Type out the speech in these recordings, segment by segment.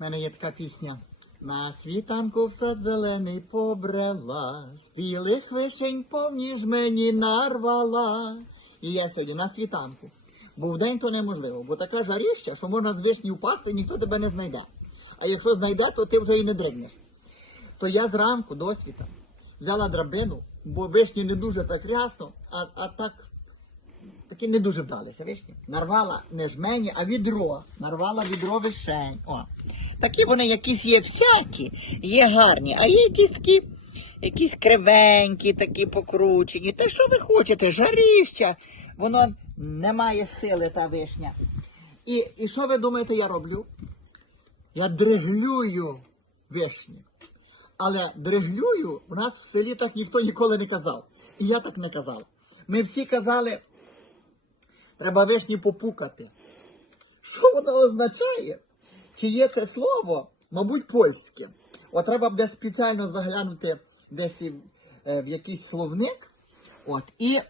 У мене є така пісня. На світанку в сад зелений побрела, спілих вишень повні ж мені нарвала. І я сьогодні на світанку. Бо вдень то неможливо, бо така жаріща, що можна з вишні впасти, ніхто тебе не знайде. А якщо знайде, то ти вже і не дригнеш. То я зранку до світа взяла драбину, бо вишні не дуже так рясно, а, а так таки не дуже вдалися, вишні. Нарвала не жмені, а відро. Нарвала відро вишень. О. Такі вони якісь є всякі, є гарні, а є якісь такі, якісь кривенькі, такі покручені. Та що ви хочете? Жаріща. Воно не має сили, та вишня. І, і що ви думаєте, я роблю? Я дриглюю вишні. Але дриглюю у нас в селі так ніхто ніколи не казав. І я так не казав. Ми всі казали, треба вишні попукати. Що воно означає? Чи є це слово? Мабуть, польське. От треба буде спеціально заглянути десь е, в якийсь словник. От, і,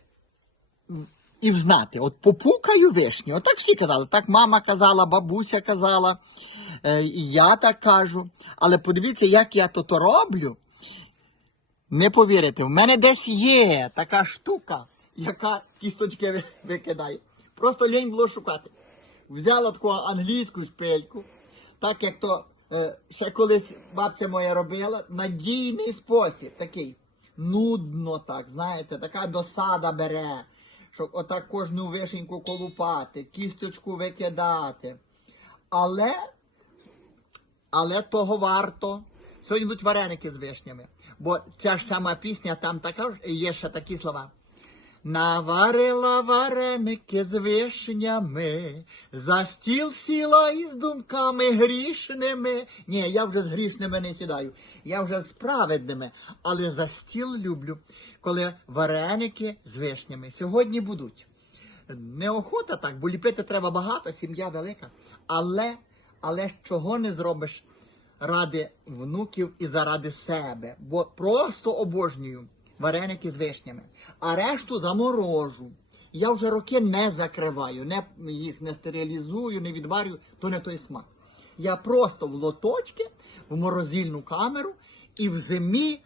і взнати. От попукаю вишню. От так всі казали. Так мама казала, бабуся казала, е, і я так кажу. Але подивіться, як я то то роблю. Не повірите, в мене десь є така штука, яка кісточки викидає. Просто лінь було шукати. Взяла таку англійську шпильку, так як то е, ще колись бабця моя робила, надійний спосіб такий. Нудно так, знаєте, така досада бере, щоб отак кожну вишеньку колупати, кісточку викидати. Але але того варто. Сьогодні будуть вареники з вишнями. Бо ця ж сама пісня, там така ж є ще такі слова. Наварила вареники з вишнями, за стіл сіла із думками грішними. Ні, я вже з грішними не сідаю, я вже з праведними, але за стіл люблю, коли вареники з вишнями. Сьогодні будуть. Неохота так, бо ліпити треба багато, сім'я велика. Але, але чого не зробиш ради внуків і заради себе? Бо просто обожнюю вареники з вишнями, а решту заморожу. Я вже роки не закриваю, не, їх не стерилізую, не відварюю, то не той смак. Я просто в лоточки, в морозильну камеру і в зимі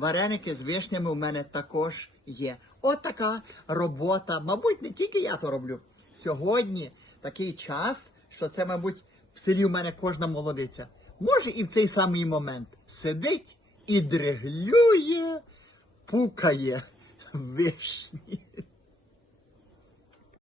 Вареники з вишнями у мене також є. От така робота. Мабуть, не тільки я то роблю. Сьогодні такий час, що це, мабуть, в селі у мене кожна молодиця. Може, і в цей самий момент сидить і дриглює, пукає вишні.